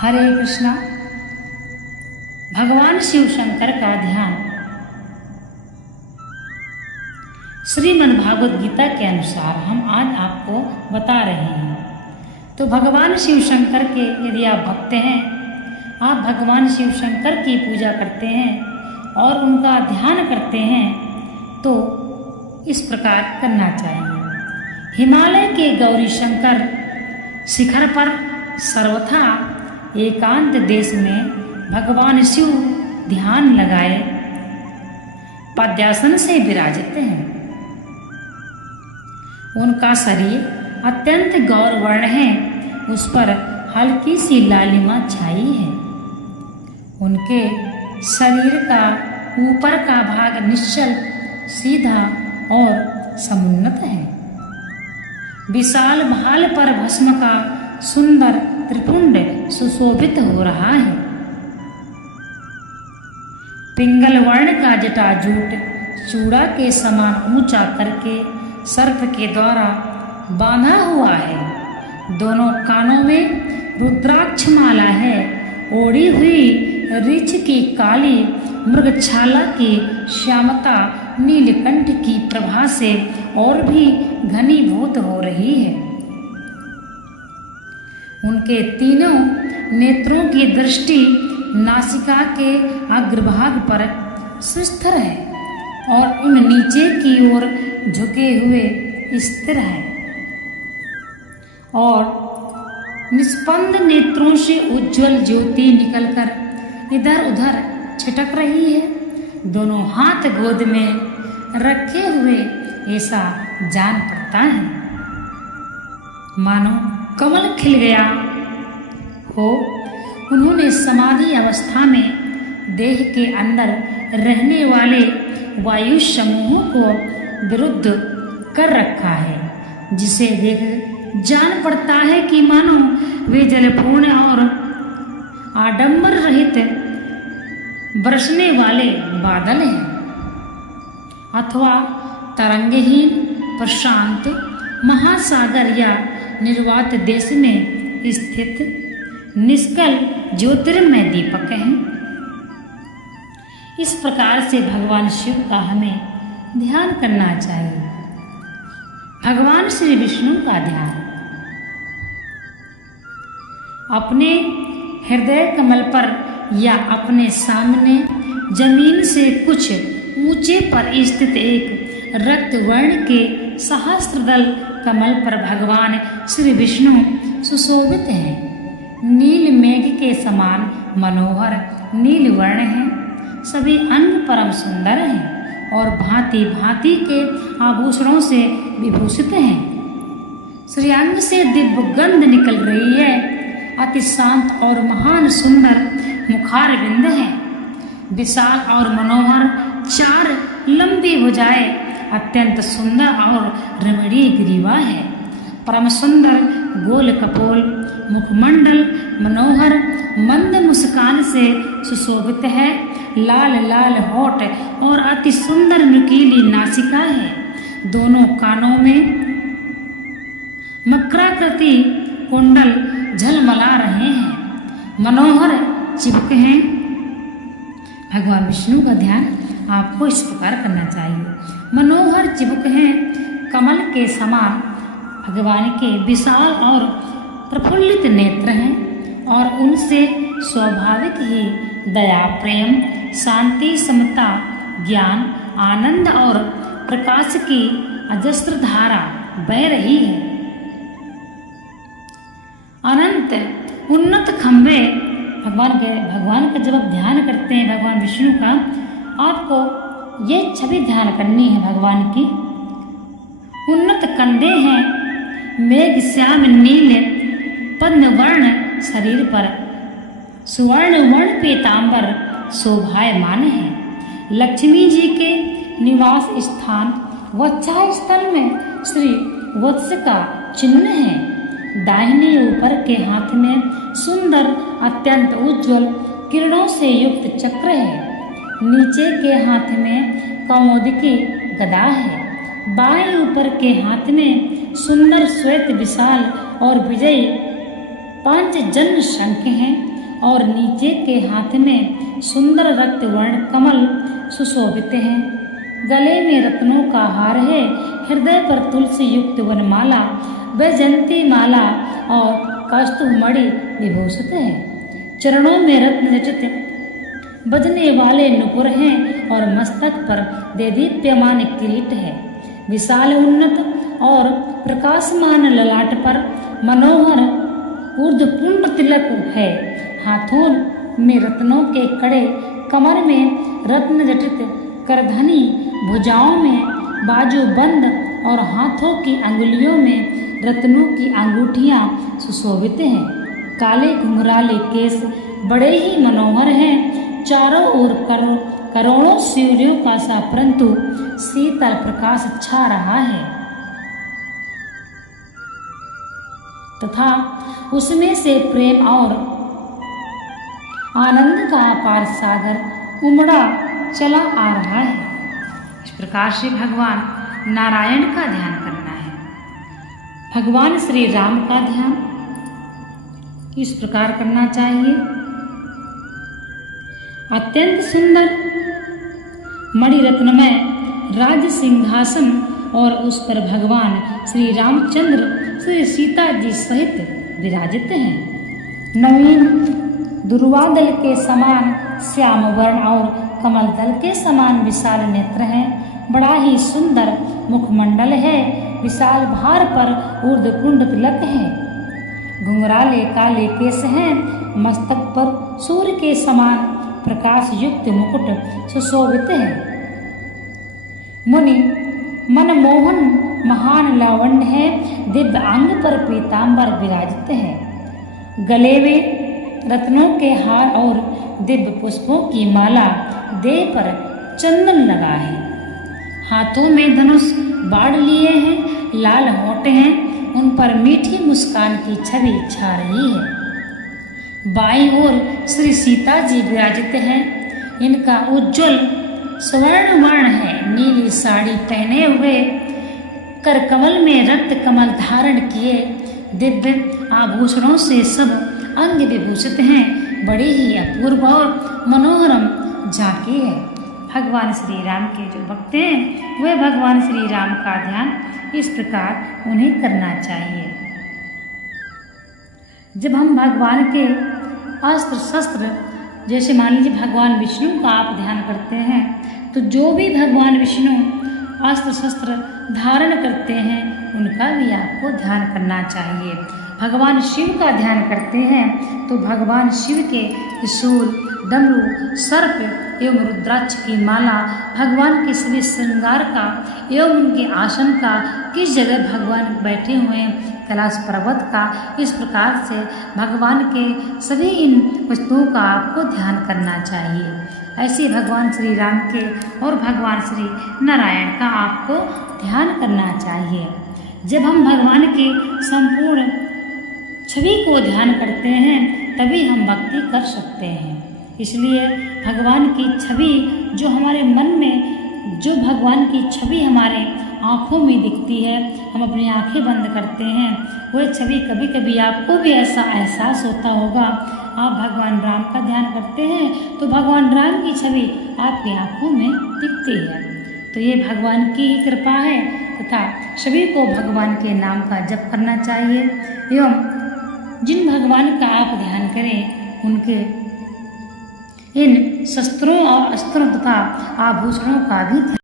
हरे कृष्णा। भगवान शिव शंकर का ध्यान। श्रीमद् भागवत गीता के अनुसार हम आज आपको बता रहे हैं। तो भगवान शिव शंकर के यदि आप भक्त हैं, आप भगवान शिव शंकर की पूजा करते हैं और उनका ध्यान करते हैं, तो इस प्रकार करना चाहिए। हिमालय के गौरी शंकर शिखर पर सर्वथा एकांत देश में भगवान शिव ध्यान लगाए पद्यासन से विराजित हैं। उनका शरीर अत्यंत गौरवर्ण है, उस पर हल्की सी लालिमा छाई है। उनके शरीर का ऊपर का भाग निश्चल, सीधा और समुन्नत है। विशाल भाल पर भस्म का सुंदर त्रिपुंड सुशोभित हो रहा है। पिंगल वर्ण का जटाजूट चूड़ा के समान ऊंचा करके सर्प के द्वारा बांधा हुआ है। दोनों कानों में रुद्राक्ष माला है। ओढ़ी हुई रीछ की काली मृगछाला की श्यामता नीलकंठ की प्रभा से और भी घनीभूत हो रही है। उनके तीनों नेत्रों की दृष्टि नासिका के अग्रभाग पर स्थिर है और उन नीचे की ओर झुके हुए स्थिर है और निस्पंद नेत्रों से उज्जवल ज्योति निकलकर इधर उधर छिटक रही है। दोनों हाथ गोद में रखे हुए ऐसा जान पड़ता है मानो कमल खिल गया हो। उन्होंने समाधि अवस्था में देह के अंदर रहने वाले वायु समूहों को विरुद्ध कर रखा है, जिसे देख जान पड़ता है कि मानो वे जलपूर्ण और आडंबर रहित बरसने वाले बादल हैं अथवा तरंगहीन प्रशांत महासागर या निर्वात देश में स्थित निष्कल ज्योतिर्मय दीपक हैं। इस प्रकार से भगवान शिव का हमें ध्यान करना चाहिए। भगवान श्री विष्णु का ध्यान। अपने हृदय कमल पर या अपने सामने जमीन से कुछ ऊंचे पर स्थित एक रक्त वर्ण के सहस्त्रदल कमल पर भगवान श्री विष्णु सुशोभित हैं। नील मेघ के समान मनोहर नील वर्ण है। सभी अंग परम सुंदर हैं और भांति भांति के आभूषणों से विभूषित हैं। श्रीअंग से दिव्य गंध निकल रही है। अति शांत और महान सुंदर मुखार बिंद है। विशाल और मनोहर चार लंबी भुजाएं, अत्यंत सुंदर और रमणीय ग्रीवा है। परम सुंदर गोल कपोल मुखमंडल मनोहर मंद मुस्कान से सुशोभित है। लाल लाल होठ और अति सुंदर नुकीली नासिका है। दोनों कानों में मकराकृति कुंडल झलमला रहे हैं। मनोहर चिबुक हैं। भगवान विष्णु का ध्यान आपको इस प्रकार करना चाहिए। मनोहर चिबुक हैं। कमल के समान भगवान के विशाल और प्रफुल्लित नेत्र हैं और उनसे स्वाभाविक ही दया, प्रेम, शांति, समता, ज्ञान, आनंद और प्रकाश की अजस्त्र धारा बह रही है। अनंत उन्नत खंभे भगवान का जब आप ध्यान करते हैं, भगवान विष्णु का, आपको ये छवि ध्यान करनी है। भगवान की उन्नत कंधे हैं। मेघ श्याम नील पद्म वर्ण शरीर पर सुवर्ण वर्ण पीतांबर शोभायमान है। लक्ष्मी जी के निवास स्थान वत्सा स्थल में श्री वत्स का चिन्ह है। दाहिने ऊपर के हाथ में सुंदर अत्यंत उज्जवल किरणों से युक्त चक्र है। नीचे के हाथ में कौमुदी गदा है। बाएं ऊपर के हाथ में सुंदर श्वेत विशाल और विजयी 5 जन शंख हैं और नीचे के हाथ में सुंदर रक्त वर्ण कमल सुशोभित हैं। गले में रत्नों का हार है, हृदय पर तुलसी युक्त वनमाला, वैजयंती माला और कौस्तुभमणि विभूषित है। चरणों में रत्न जटित बजने वाले नुपुर हैं और मस्तक पर देदीप्यमान किरीट है। विशाल उन्नत और प्रकाशमान ललाट पर मनोहर ऊर्ध्वपुंड तिलक है। हाथों में रत्नों के कड़े, कमर में रत्न जटित करधनी, भुजाओं में बाजूबंद और हाथों की अंगुलियों में रत्नों की अंगूठियां सुशोभित हैं। काले घुंघराले केस बड़े ही मनोहर हैं। चारों ओर करोड़ों सूर्यों का सा परंतु शीतल प्रकाश छा रहा है तथा उसमें से प्रेम और आनंद का अपार सागर उमड़ा चला आ रहा है। इस प्रकार से भगवान नारायण का ध्यान करना है। भगवान श्री राम का ध्यान इस प्रकार करना चाहिए। अत्यंत सुंदर मणिरत्नमय राज सिंहासन और उस पर भगवान श्री रामचंद्र श्री सीता जी सहित विराजित हैं। नवीन दुर्वा दल के समान श्याम वर्ण और कमल दल के समान विशाल नेत्र हैं। बड़ा ही सुंदर मुखमंडल है। विशाल भार पर ऊर्ध्वपुंड तिलक है। घुंघराले काले केस हैं। मस्तक पर सूर्य के समान प्रकाश युक्त मुकुट सुशोभित है। मुनि मनमोहन महान लावण्य है। दिव्य अंग पर पीतांबर विराजित है। गले में रत्नों के हार और दिव्य पुष्पों की माला, देह पर चंदन लगा है। हाथों में धनुष बाढ़ लिए हैं। लाल होंठ हैं, उन पर मीठी मुस्कान की छवि छा रही है। बाईं ओर श्री सीता जी विराजित हैं। इनका उज्ज्वल स्वर्ण वर्ण है। नीली साड़ी पहने हुए, कर कमल में रक्त कमल धारण किए, दिव्य आभूषणों से सब अंग विभूषित हैं। बड़ी ही अपूर्व और मनोरम झांकी है। भगवान श्री राम के जो भक्त हैं वे भगवान श्री राम का ध्यान इस प्रकार उन्हें करना चाहिए। जब हम भगवान के अस्त्र शस्त्र, जैसे मान लीजिए भगवान विष्णु का आप ध्यान करते हैं, तो जो भी भगवान विष्णु अस्त्र शस्त्र धारण करते हैं उनका भी आपको ध्यान करना चाहिए। भगवान शिव का ध्यान करते हैं तो भगवान शिव के त्रिशूल, डमरू, सर्प एवं रुद्राक्ष की माला, भगवान के सभी श्रृंगार का एवं उनके आसन का, किस जगह भगवान बैठे हुए हैं, कैलाश पर्वत का, इस प्रकार से भगवान के सभी इन वस्तुओं का आपको ध्यान करना चाहिए। ऐसे भगवान श्री राम के और भगवान श्री नारायण का आपको ध्यान करना चाहिए। जब हम भगवान की संपूर्ण छवि को ध्यान करते हैं तभी हम भक्ति कर सकते हैं। इसलिए भगवान की छवि जो हमारे मन में, जो भगवान की छवि हमारे आँखों में दिखती है, हम अपनी आँखें बंद करते हैं, वह छवि कभी कभी आपको भी ऐसा एहसास होता होगा। आप भगवान राम का ध्यान करते हैं तो भगवान राम की छवि आपकी आँखों में दिखती है। तो ये भगवान की ही कृपा है तथा सभी को भगवान के नाम का जप करना चाहिए एवं जिन भगवान का आप ध्यान करें उनके इन शस्त्रों और अस्त्रों तथा आभूषणों का भी